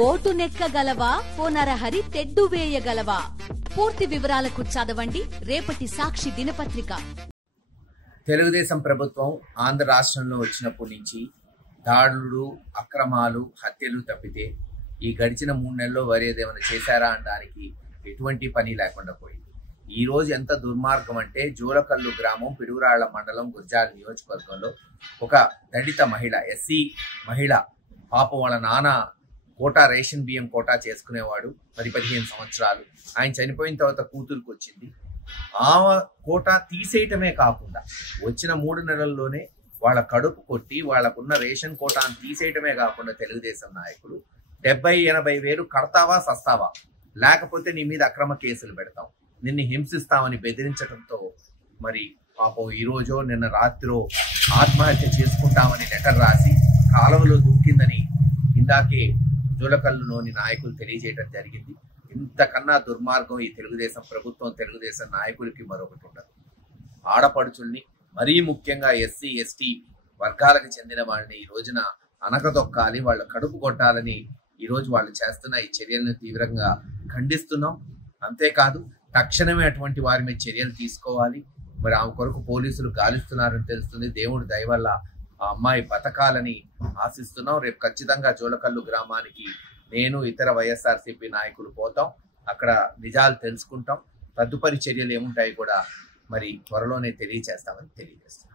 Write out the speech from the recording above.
Boat నెక్కగలవా ఓ నరహరి తెడ్డు వేయగలవా? పూర్తి వివరాలకు చదవండి రేపటి సాక్షి దినపత్రిక. తెలుగుదేశం ప్రభుత్వం ఆంధ్ర రాష్ట్రంలో వచ్చినప్పటి నుంచి దాడులు, అక్రమాలు, హత్యలు తప్పితే ఈ గడిచిన 3 నెలల్లో వరేదేమైనా చేశారా అనడానికి ఎటువంటి పని లేకుండా పోయింది. ఈ రోజు ఎంత దుర్మార్గం అంటే జూలకల్లు గ్రామం, పిడుగురాళ్ల మండలం, గుర్జాల నియోజకవర్గంలో ఒక దళిత మహిళ, ఎస్సీ మహిళ, పాపం వాళ్ళ నాన్న కోటా రేషన్ బియ్యం కోటా చేసుకునేవాడు, 15 సంవత్సరాలు. ఆయన చనిపోయిన తర్వాత కూతురుకు వచ్చింది. ఆమె కోటా తీసేయటమే కాకుండా వచ్చిన 3 నెలల్లోనే వాళ్ళ కడుపు కొట్టి వాళ్ళకున్న రేషన్ కోటాను తీసేయటమే కాకుండా తెలుగుదేశం నాయకులు 70-80 వేలు కడతావా సస్తావా, లేకపోతే నీ మీద అక్రమ కేసులు పెడతాం, నిన్ను హింసిస్తామని బెదిరించడంతో మరి పాపం ఈరోజో నిన్న రాత్రో ఆత్మహత్య చేసుకుంటామని లెటర్ రాసి కాలువలో దూకిందని ఇందాకే జూలకల్లులోని నాయకులు తెలియజేయడం జరిగింది. ఇంతకన్నా దుర్మార్గం ఈ తెలుగుదేశం ప్రభుత్వం, తెలుగుదేశం నాయకులకి మరొకటి ఉండదు. ఆడపడుచుల్ని, మరీ ముఖ్యంగా ఎస్సీ ఎస్టీ వర్గాలకు చెందిన వాళ్ళని ఈ రోజున అనకదొక్కాలి, వాళ్ళ కడుపు కొట్టాలని ఈరోజు వాళ్ళు చేస్తున్న ఈ చర్యలను తీవ్రంగా ఖండిస్తున్నాం. అంతేకాదు తక్షణమే అటువంటి వారి మీద చర్యలు తీసుకోవాలి. మరి ఆమె కొరకు పోలీసులు గాలిస్తున్నారని తెలుస్తుంది. దేవుడి దయ వల్ల ఆ అమ్మాయి బతకాలని ఆశిస్తున్నాం. రేపు ఖచ్చితంగా జూలకల్లు గ్రామానికి నేను, ఇతర వైఎస్ఆర్సీపీ నాయకులు పోతాం. అక్కడ నిజాలు తెలుసుకుంటాం. తదుపరి చర్యలు ఏముంటాయి కూడా మరి త్వరలోనే తెలియజేస్తామని తెలియజేస్తాం.